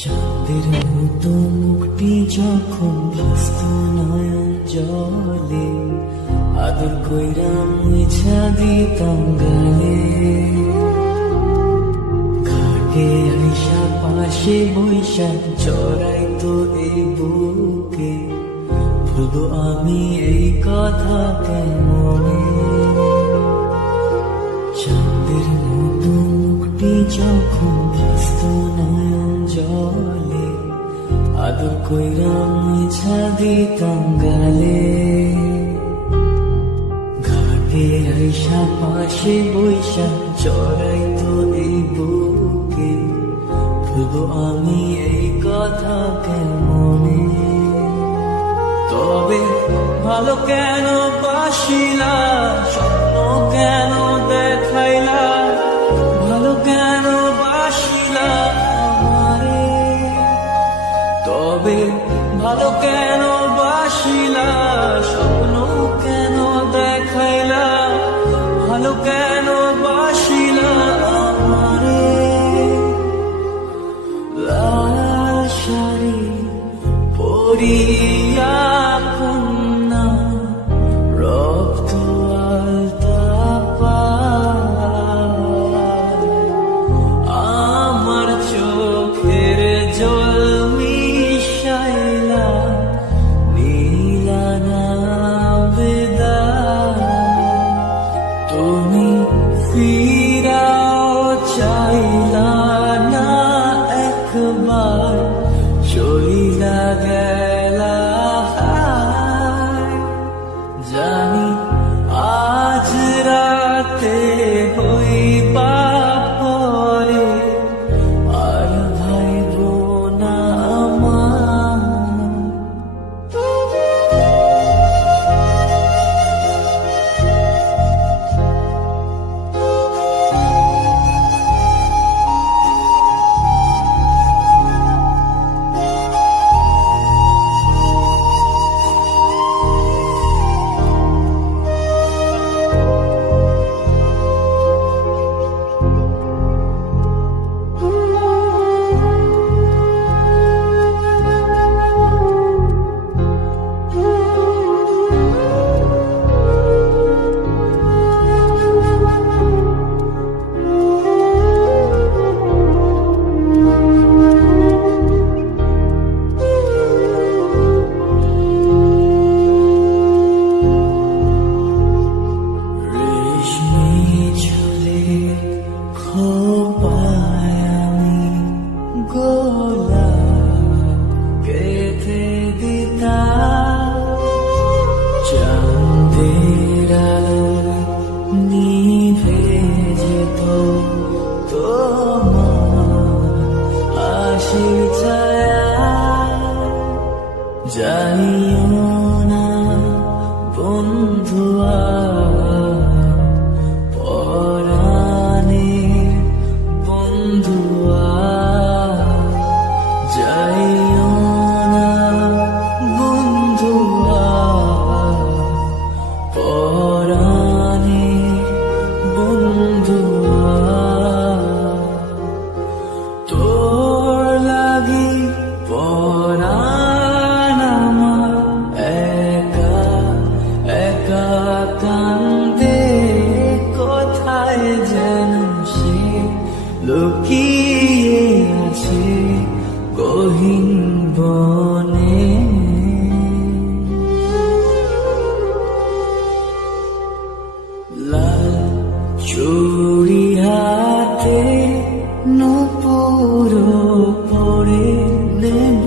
চাঁদের মতো মুখটি যখন ভাসত নয়ন জলে, আদর কইরা মুছা দিতাম গালে। ঘাটে আইসা পাশে বৈশা জড়াইতো এই বুকে, ভুলবো আমি এই কথা কেমনে। চাঁদের মতো মুখটি যখন ভাসত নয়ন জলে, আদর কইরা মুছা দিতাম গালে। ঘাটে আইসা পাশে বৈশা জড়াইতো এই বুকে, ভুলবো আমি এই কথা কেমনে। তবে ভালো কেন বাসিলা, স্বপ্ন কেন দেখাইলা, ভালো কেন বাসিলা আমারে। তবে ভালো কেন বাসিলা, স্বপ্ন কেন দেখাইলা, ভালো কেন বাসিলা আমারে। লাল শাড়ি পরিয়া কন্যা, রক্ত আলতা পায়, আমার চোখের জল মিশাইলা নীলা না বিদায়। তুমি ফিরাও চাইলা না একবার, চইলা গেলা। জানি আজ রাতে হইবা পরে, আর ভাইব না আমার। খোপায় আমি গোলা গেঁথে দিতাম, চাঁদের আলোয় নিভে যেত তোমার হাসির ছায়া। জানিও না বন্ধুয়া, যাইও না বন্ধুয়া, পরাণের বন্ধুয়া। তোর লাগি পরাণ আমার একা একা কান্দে, কোথায় যেন সে লুকিয়ে আছে গহীন বনে। লাল চুড়ি হাতে নূপুর পরে, নেব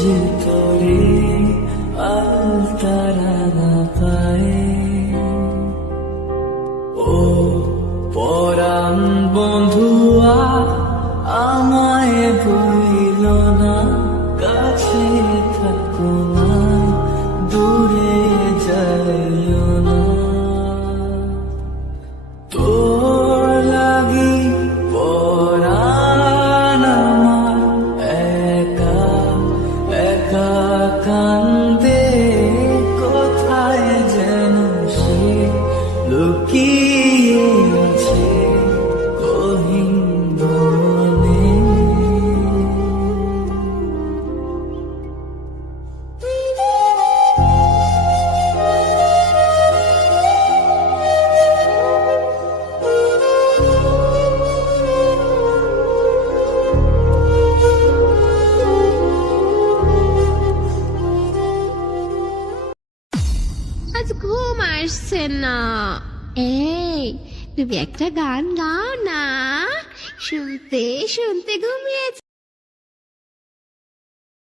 যে তোরে আলতারা না পায়ে। ও পরাণ বন্ধুয়া, আমায় ভুইল না কাছে। পারছেন না। এই, তুমি একটা গান গাও না, শুনতে শুনতে ঘুমিয়ে